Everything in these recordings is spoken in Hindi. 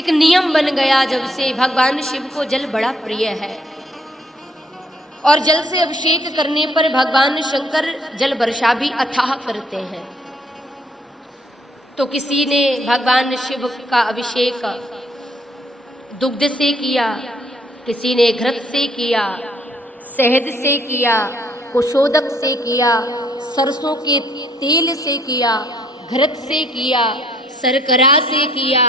एक नियम बन गया जब से भगवान शिव को जल बड़ा प्रिय है और जल से अभिषेक करने पर भगवान शंकर जल वर्षा भी अथाह करते हैं। तो किसी ने भगवान शिव का अभिषेक दुग्ध से किया, किसी ने घृत से किया, शहद से किया, कुशोदक से किया, सरसों के तेल से किया, घृत से किया, शर्करा से किया,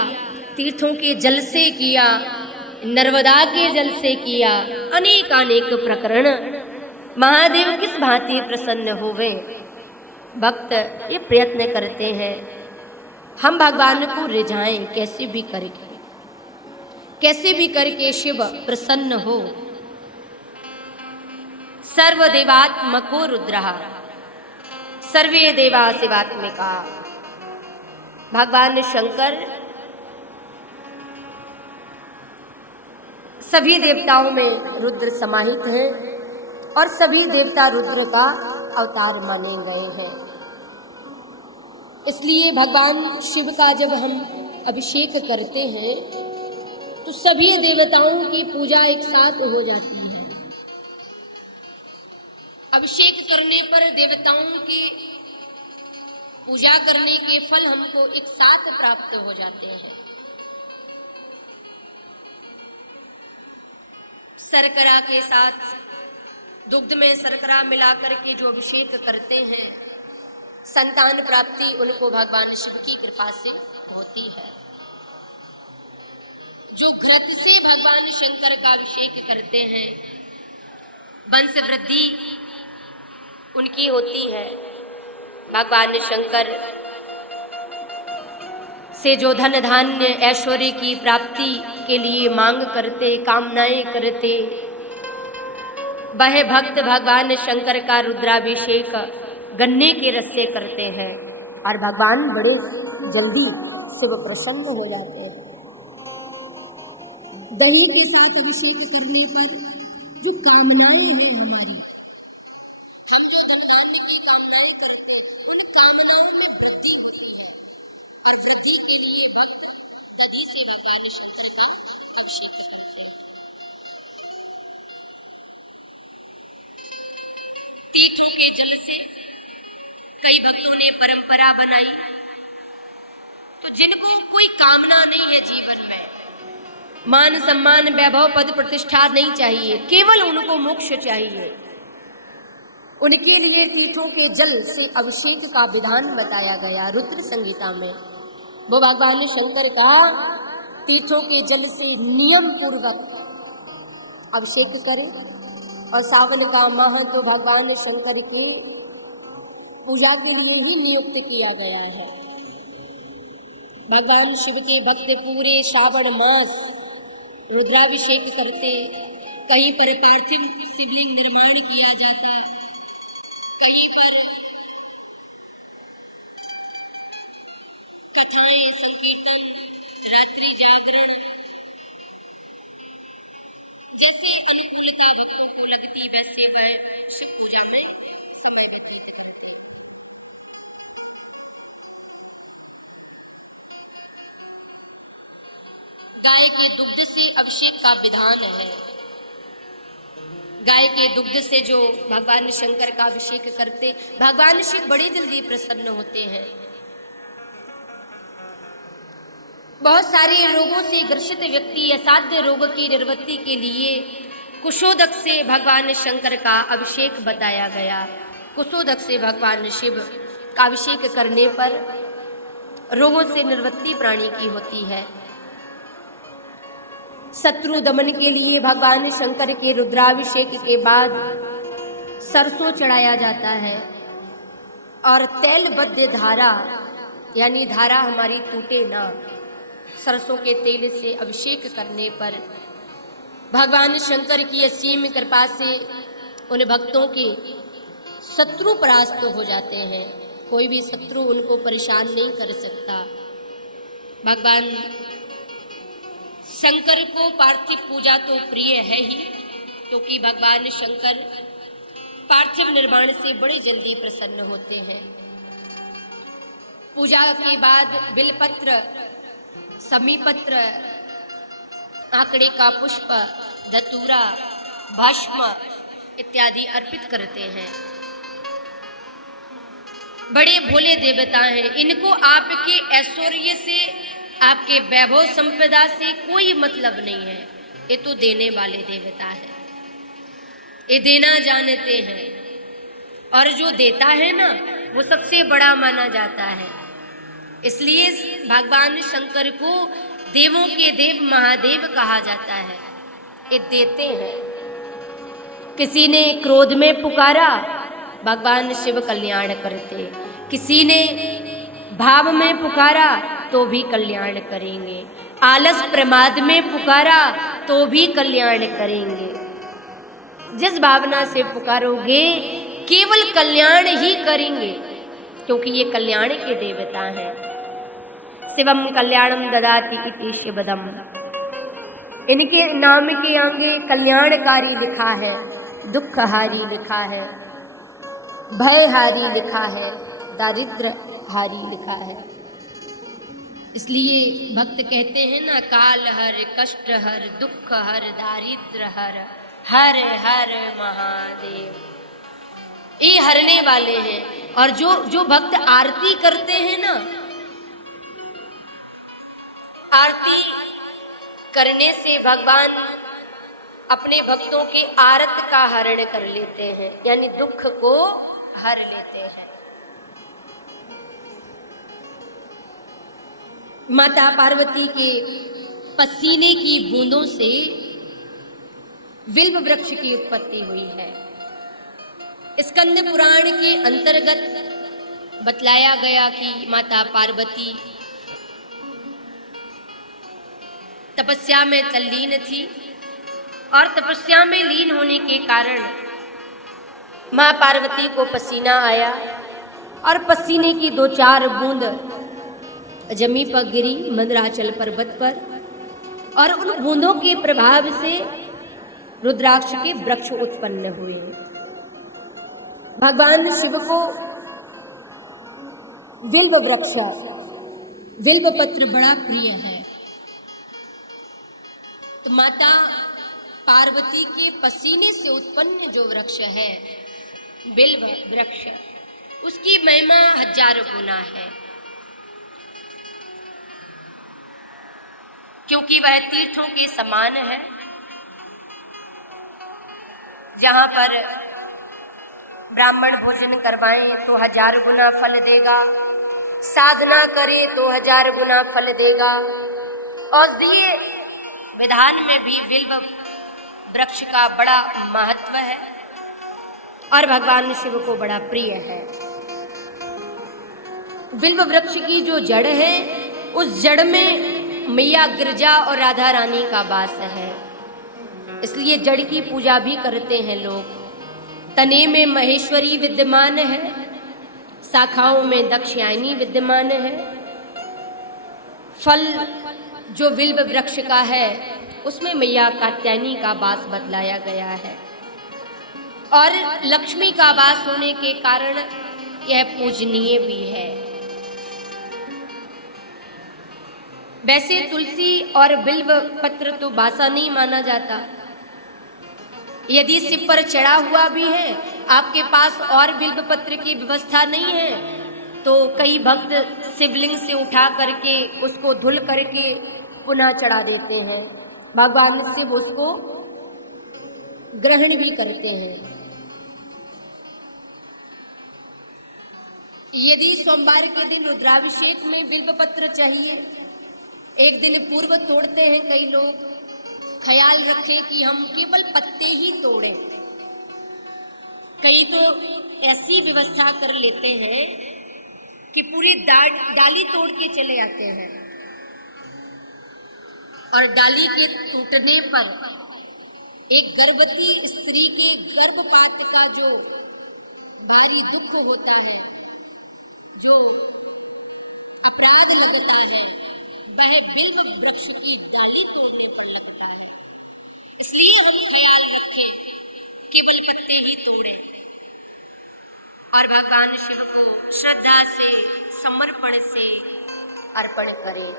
तीर्थों के जल से किया, नर्मदा के जल से किया, अनेक प्रकरण। महादेव किस भांति प्रसन्न होवे। भक्त ये प्रयत्न करते हैं हम भगवान को रिझाएं कैसे भी करके शिव प्रसन्न हो। सर्वदेवात्मको रुद्रः सर्वे देवा शिवात्मिका। भगवान शंकर सभी देवताओं में रुद्र समाहित हैं और सभी देवता रुद्र का अवतार माने गए हैं। इसलिए भगवान शिव का जब हम अभिषेक करते हैं तो सभी देवताओं की पूजा एक साथ हो जाती है। अभिषेक करने पर देवताओं की पूजा करने के फल हमको एक साथ प्राप्त हो जाते हैं। शर्करा के साथ दुग्ध में शर्करा मिलाकर के जो अभिषेक करते हैं, संतान प्राप्ति उनको भगवान शिव की कृपा से होती है। जो घृत से भगवान शंकर का अभिषेक करते हैं, वंश वृद्धि उनकी होती है। भगवान शंकर से जो धन धान्य ऐश्वर्य की प्राप्ति के लिए मांग करते, कामनाएं करते, वह भक्त भगवान शंकर का रुद्राभिषेक गन्ने के रस से करते हैं और भगवान बड़े जल्दी शिव प्रसन्न हो जाते हैं। दही के साथ अभिषेक करने पर जो कामनाएं हैं हमारी, हम जो धन धान्य की कामनाएं करते, उन कामनाओं में वृद्धि होती है और वृद्धि के लिए भक्त दधी से भगवान शंकर का अभिषेक करते हैं। तीर्थों के जल से कई भक्तों ने परंपरा बनाई, तो जिनको कोई कामना नहीं है जीवन में, मान सम्मान वैभव पद प्रतिष्ठा नहीं चाहिए, केवल उनको मोक्ष चाहिए, उनके लिए तीर्थों के जल से अभिषेक का विधान बताया गया रुद्र संगीता में। वो भगवान शंकर का तीर्थों के जल से नियम पूर्वक अभिषेक करें और सावन का माह तो भगवान शंकर की पूजा के लिए ही नियुक्त किया गया है। भगवान शिव के भक्त पूरे श्रावण मास रुद्राभिषेक करते, कहीं पर पार्थिव शिवलिंग निर्माण किया जाता, कहीं पर कथाएं, संकीर्तन, रात्रि जागरण, जैसे अनुकूलता भक्तों को लगती वैसे वह शिव पूजा में समय व्यतीत करते हैं। गाय के दुग्ध से अभिषेक का विधान है। गाय के दुग्ध से जो भगवान शंकर का अभिषेक करते, भगवान शिव बड़े जल्दी प्रसन्न होते हैं। बहुत सारे रोगों से ग्रसित व्यक्ति असाध्य रोग की निवृत्ति के लिए कुशोदक से भगवान शंकर का अभिषेक बताया गया। कुशोदक से भगवान शिव का अभिषेक करने पर रोगों से निवृत्ति प्राणी की होती है। शत्रु दमन के लिए भगवान शंकर के रुद्राभिषेक के बाद सरसों चढ़ाया जाता है और तैलबद्ध धारा, यानी धारा हमारी टूटे ना, सरसों के तेल से अभिषेक करने पर भगवान शंकर की असीम कृपा से उन भक्तों के शत्रु परास्त हो जाते हैं। कोई भी शत्रु उनको परेशान नहीं कर सकता। भगवान शंकर को पार्थिव पूजा तो प्रिय है ही, क्योंकि भगवान शंकर पार्थिव निर्माण से बड़े जल्दी प्रसन्न होते हैं। पूजा के बाद बिलपत्र, समीपत्र, आंकड़े का पुष्प, धतूरा, भस्म इत्यादि अर्पित करते हैं। बड़े भोले देवता हैं, इनको आपके ऐश्वर्य से, आपके वैभव संपदा से कोई मतलब नहीं है। ये तो देने वाले देवता है, ये देना जानते हैं, और जो देता है ना वो सबसे बड़ा माना जाता है। इसलिए भगवान शंकर को देवों के देव महादेव कहा जाता है। ये देते हैं। किसी ने क्रोध में पुकारा, भगवान शिव कल्याण करते। किसी ने भाव में पुकारा तो भी कल्याण करेंगे। आलस प्रमाद में पुकारा तो भी कल्याण करेंगे। जिस भावना से पुकारोगे केवल कल्याण ही करेंगे, क्योंकि ये कल्याण के देवता हैं। शिवम कल्याणम ददाति इति शिवदम, इनके नाम के आगे कल्याणकारी लिखा है, दुखहारी लिखा है, भयहारी लिखा है, दारिद्र हारी लिखा है। इसलिए भक्त कहते हैं ना, काल हर, कष्ट हर, दुख हर, दारिद्र हर, हर हर महादेव। ये हरने वाले हैं। और जो भक्त आरती करते हैं ना, आरती करने से भगवान अपने भक्तों के आरत का हरण कर लेते हैं, यानी दुख को हर लेते हैं। माता पार्वती के पसीने की बूंदों से विल्व वृक्ष की उत्पत्ति हुई है। स्कंद पुराण के अंतर्गत बतलाया गया कि माता पार्वती तपस्या में तल्लीन थी, और तपस्या में लीन होने के कारण माँ पार्वती को पसीना आया, और पसीने की 2-4 बूंद जमी पर गिरी मंदराचल पर्वत पर, और उन बूंदों के प्रभाव से रुद्राक्ष के वृक्ष उत्पन्न हुए। भगवान शिव को विल्व वृक्ष, विल्व पत्र बड़ा प्रिय है। तो माता पार्वती के पसीने से उत्पन्न जो वृक्ष है बिल्व वृक्ष, उसकी महिमा 1000 गुना है, क्योंकि वह तीर्थों के समान है। जहां पर ब्राह्मण भोजन करवाएं तो 1000 गुना फल देगा, साधना करें तो 1000 गुना फल देगा। औषधीय विधान में भी बिल्व वृक्ष का बड़ा महत्व है, और भगवान शिव को बड़ा प्रिय है। बिल्व वृक्ष की जो जड़ है, उस जड़ में मैया गिरजा और राधा रानी का वास है। इसलिए जड़ की पूजा भी करते हैं लोग। तने में महेश्वरी विद्यमान है, शाखाओं में दक्षयायनी विद्यमान है। फल जो बिल्व वृक्ष का है उसमें मैया कात्यायनी का वास बतलाया गया है, और लक्ष्मी का वास होने के कारण यह पूजनीय भी है। वैसे तुलसी और बिल्व पत्र तो बासा नहीं माना जाता। यदि सिर पर चढ़ा हुआ भी है, आपके पास और बिल्व पत्र की व्यवस्था नहीं है, तो कई भक्त शिवलिंग से उठा करके उसको धुल करके पुनः चढ़ा देते हैं। भगवान शिव उसको ग्रहण भी करते हैं। यदि सोमवार के दिन रुद्राभिषेक में बिल्व पत्र चाहिए, एक दिन पूर्व तोड़ते हैं कई लोग। ख्याल रखें कि हम केवल पत्ते ही तोड़ें। कई तो ऐसी व्यवस्था कर लेते हैं कि पूरी डाली तोड़ के चले आते हैं, और डाली के टूटने पर एक गर्भवती स्त्री के गर्भपात का जो भारी दुख होता है, जो अपराध लगता है, वह बिल्व वृक्ष की डाली तोड़ने पर लगता है। इसलिए हम ख्याल रखें, केवल पत्ते ही तोड़ें, और भगवान शिव को श्रद्धा से, समर्पण से अर्पण करें।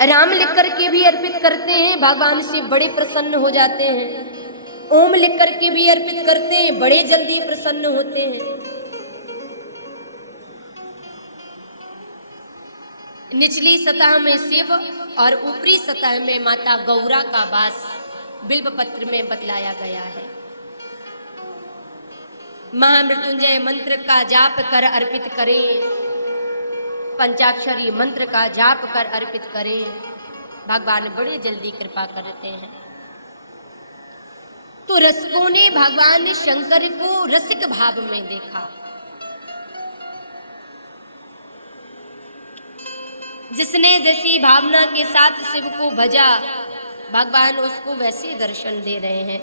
राम लिख करके भी अर्पित करते हैं, भगवान से बड़े प्रसन्न हो जाते हैं। ओम लिख करके भी अर्पित करते हैं, बड़े जल्दी प्रसन्न होते हैं। निचली सतह में शिव और ऊपरी सतह में माता गौरा का वास बिल्व पत्र में बतलाया गया है। महामृत्युंजय मंत्र का जाप कर अर्पित करें, पंचाक्षरी मंत्र का जाप कर अर्पित करें, भगवान बड़े जल्दी कृपा करते हैं। तो रसिकों ने भगवान शंकर को रसिक भाव में देखा। जिसने जैसी भावना के साथ शिव को भजा, भगवान उसको वैसे दर्शन दे रहे हैं।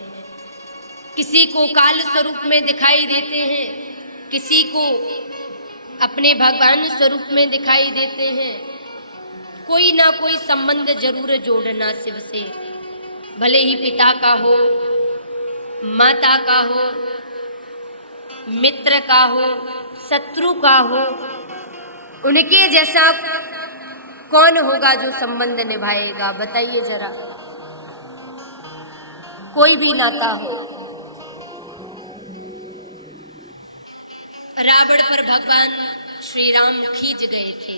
किसी को काल स्वरूप में दिखाई देते हैं, किसी को अपने भगवान स्वरूप में दिखाई देते हैं। कोई ना कोई संबंध जरूर जोड़ना शिव से, भले ही पिता का हो, माता का हो, मित्र का हो, शत्रु का हो। उनके जैसा कौन होगा जो संबंध निभाएगा, बताइए जरा। कोई भी नाता हो। रावण पर भगवान श्री राम खींच गए थे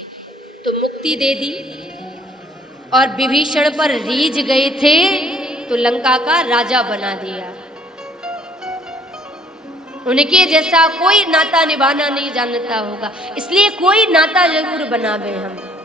तो मुक्ति दे दी, और विभीषण पर रीझ गए थे तो लंका का राजा बना दिया। उनके जैसा कोई नाता निभाना नहीं जानता होगा, इसलिए कोई नाता जरूर बनावे हम।